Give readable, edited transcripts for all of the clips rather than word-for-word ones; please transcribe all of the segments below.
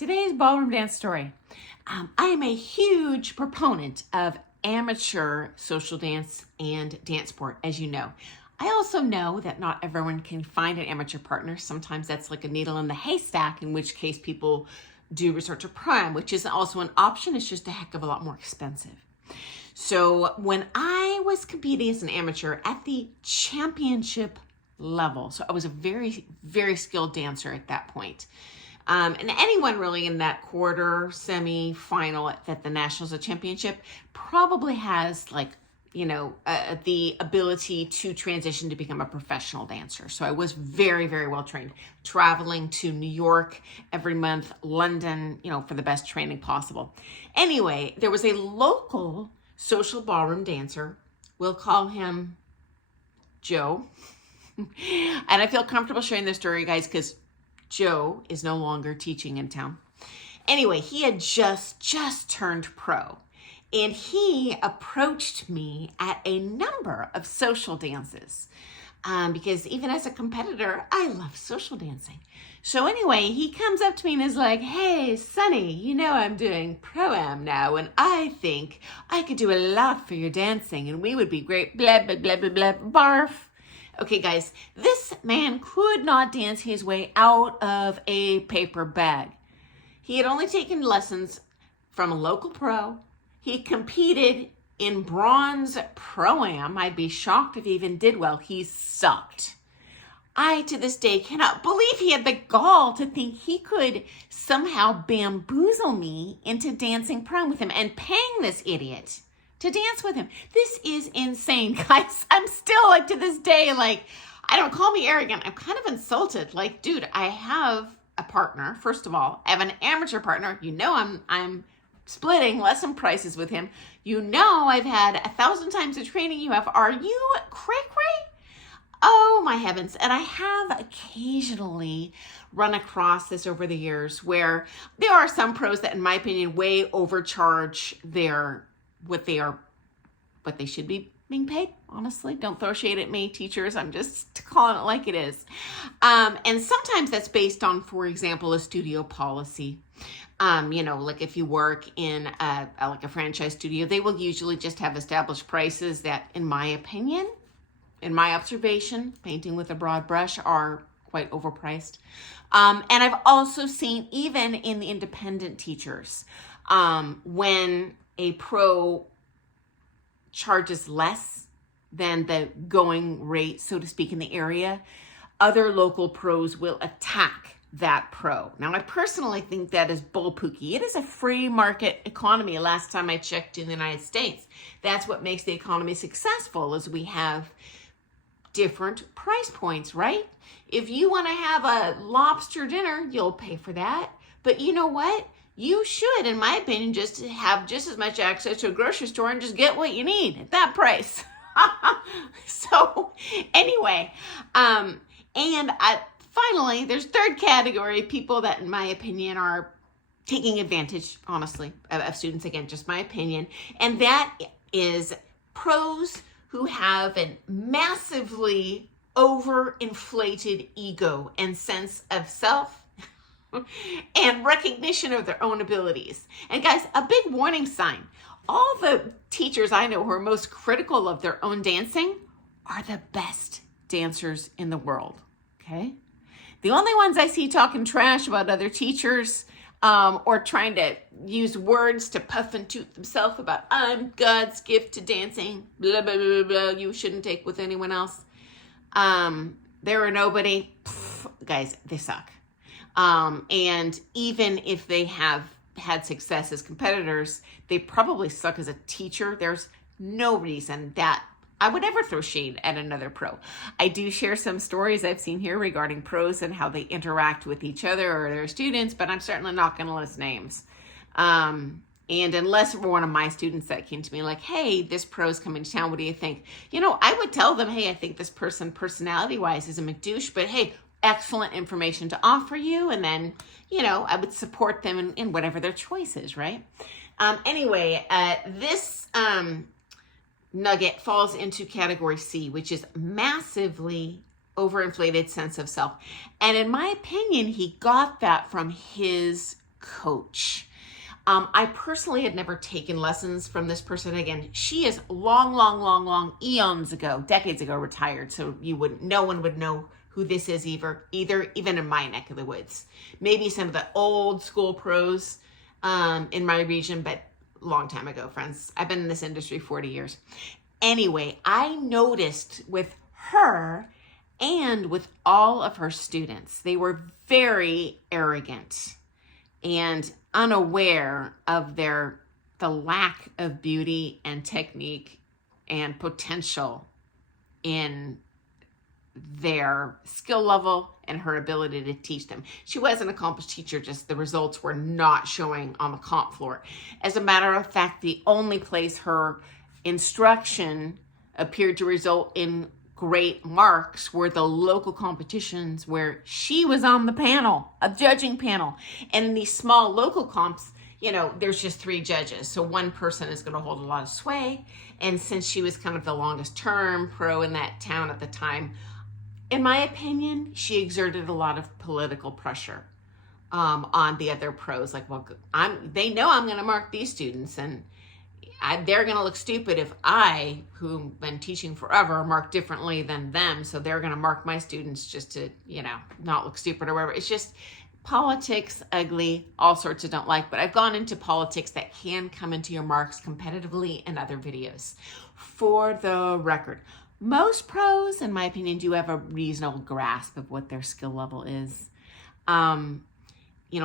Today's ballroom dance story. I am a huge proponent of amateur social dance and dance sport, as you know. I also know that not everyone can find an amateur partner. Sometimes that's like a needle in the haystack, in which case people do resort to pro-am, which is also an option. It's just a heck of a lot more expensive. So when I was competing as an amateur at the championship level, so I was a very, very skilled dancer at that point. And anyone really in that quarter, semi-final at the Nationals or Championship probably has the ability to transition to become a professional dancer. So I was very, very well trained, traveling to New York every month, London, for the best training possible. Anyway, there was a local social ballroom dancer. We'll call him Joe. And I feel comfortable sharing this story, guys, because Joe is no longer teaching in town. Anyway, he had just turned pro, and he approached me at a number of social dances because even as a competitor, I love social dancing. So anyway, he comes up to me and is like, "Hey, Sonny, I'm doing pro-am now, and I think I could do a lot for your dancing, and we would be great, blah, blah, blah, blah, blah, barf." Okay, guys, this man could not dance his way out of a paper bag. He had only taken lessons from a local pro. He competed in bronze pro-am. I'd be shocked if he even did well. He sucked. I, to this day, cannot believe he had the gall to think he could somehow bamboozle me into dancing pro-am with him and paying this idiot to dance with him. This is insane, guys. I'm still to this day, I don't call me arrogant. I'm kind of insulted. Dude, I have a partner. First of all, I have an amateur partner. I'm splitting lesson prices with him. I've had 1,000 times the training you have. Are you cray-cray? Oh my heavens. And I have occasionally run across this over the years where there are some pros that, in my opinion, way overcharge what they should be being paid. Honestly, don't throw shade at me, teachers. I'm just calling it like it is. And sometimes that's based on, for example, a studio policy. If you work in a franchise studio, they will usually just have established prices that, in my opinion, in my observation, painting with a broad brush, are quite overpriced. And I've also seen, even in the independent teachers, when a pro charges less than the going rate, so to speak, in the area, other local pros will attack that pro. Now, I personally think that is bullpooky. It is a free market economy. Last time I checked in the United States, that's what makes the economy successful, is we have different price points, right? If you want to have a lobster dinner, you'll pay for that. But you know what? You should, in my opinion, just have just as much access to a grocery store and just get what you need at that price. So anyway, finally, there's third category, people that, in my opinion, are taking advantage, honestly, of students. Again, just my opinion. And that is pros who have a massively overinflated ego and sense of self and recognition of their own abilities. And guys, a big warning sign. All the teachers I know who are most critical of their own dancing are the best dancers in the world, okay? The only ones I see talking trash about other teachers or trying to use words to puff and toot themselves about, "I'm God's gift to dancing, blah, blah, blah, blah, you shouldn't take with anyone else." There are nobody. Guys, they suck. And even if they have had success as competitors, they probably suck as a teacher. There's no reason that I would ever throw shade at another pro. I do share some stories I've seen here regarding pros and how they interact with each other or their students, but I'm certainly not going to list names. And unless it were one of my students that came to me like, "Hey, this pro's coming to town, what do you think?" I would tell them, "Hey, I think this person personality-wise is a McDouche, but hey, excellent information to offer you." And then, I would support them in whatever their choice is, right? Anyway, this nugget falls into category C, which is massively overinflated sense of self. And in my opinion, he got that from his coach. I personally had never taken lessons from this person. Again, she is long, eons ago, decades ago, retired. So no one would know who this is either, even in my neck of the woods. Maybe some of the old school pros in my region, but long time ago, friends. I've been in this industry 40 years. Anyway, I noticed with her and with all of her students, they were very arrogant and unaware of the lack of beauty and technique and potential in their skill level and her ability to teach them. She was an accomplished teacher, just the results were not showing on the comp floor. As a matter of fact, the only place her instruction appeared to result in great marks were the local competitions where she was on the panel, a judging panel. And in these small local comps, there's just 3 judges. So one person is going to hold a lot of sway. And since she was kind of the longest term pro in that town at the time, in my opinion, she exerted a lot of political pressure on the other pros. Like, well, they know I'm going to mark these students, and they're going to look stupid if I, who've been teaching forever, mark differently than them. So they're going to mark my students just to, not look stupid or whatever. It's just politics, ugly, all sorts of don't like. But I've gone into politics that can come into your marks competitively in other videos. For the record, most pros, in my opinion, do have a reasonable grasp of what their skill level is.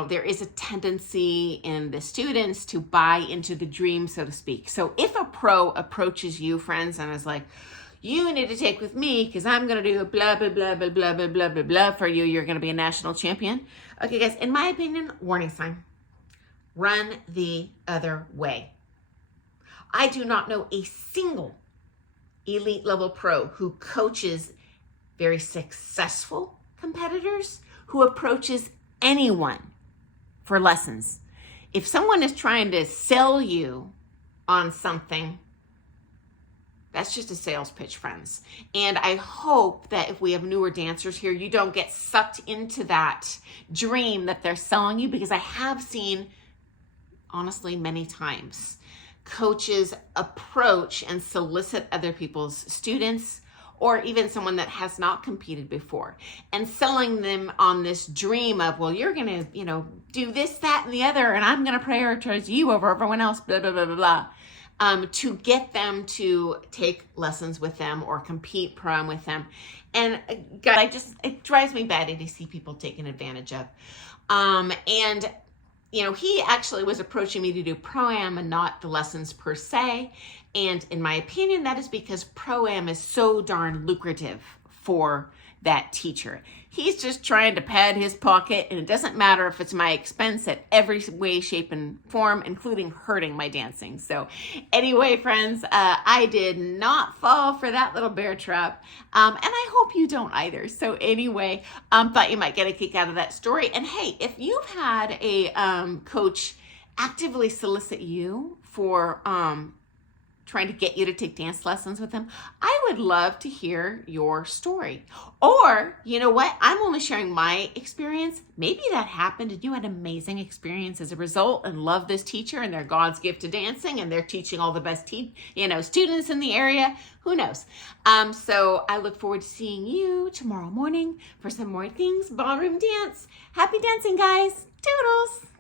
There is a tendency in the students to buy into the dream, so to speak. So if a pro approaches you, friends, and is like, you need to take with me because I'm going to do blah, blah, blah, blah, blah, blah, blah, blah, blah for you. You're going to be a national champion. Okay, guys, in my opinion, warning sign. Run the other way. I do not know a single elite level pro who coaches very successful competitors, who approaches anyone for lessons. If someone is trying to sell you on something, that's just a sales pitch, friends. And I hope that if we have newer dancers here, you don't get sucked into that dream that they're selling you, because I have seen, honestly, many times, coaches approach and solicit other people's students, or even someone that has not competed before, and selling them on this dream of, well, you're going to, do this, that, and the other, and I'm going to prioritize you over everyone else, blah, blah, blah, blah, blah, to get them to take lessons with them or compete pro-am with them. And God, it drives me batty to see people taken advantage of. He actually was approaching me to do pro-am and not the lessons per se. And in my opinion, that is because pro-am is so darn lucrative for that teacher. He's just trying to pad his pocket, and it doesn't matter if it's my expense at every way, shape, and form, including hurting my dancing. So anyway, friends, I did not fall for that little bear trap, and I hope you don't either. So anyway, thought you might get a kick out of that story. And hey, if you've had a coach actively solicit you for trying to get you to take dance lessons with them, I would love to hear your story. Or, you know what? I'm only sharing my experience. Maybe that happened and you had an amazing experience as a result and love this teacher and they're God's gift to dancing and they're teaching all the best students in the area. Who knows? So I look forward to seeing you tomorrow morning for some more things ballroom dance. Happy dancing, guys. Toodles.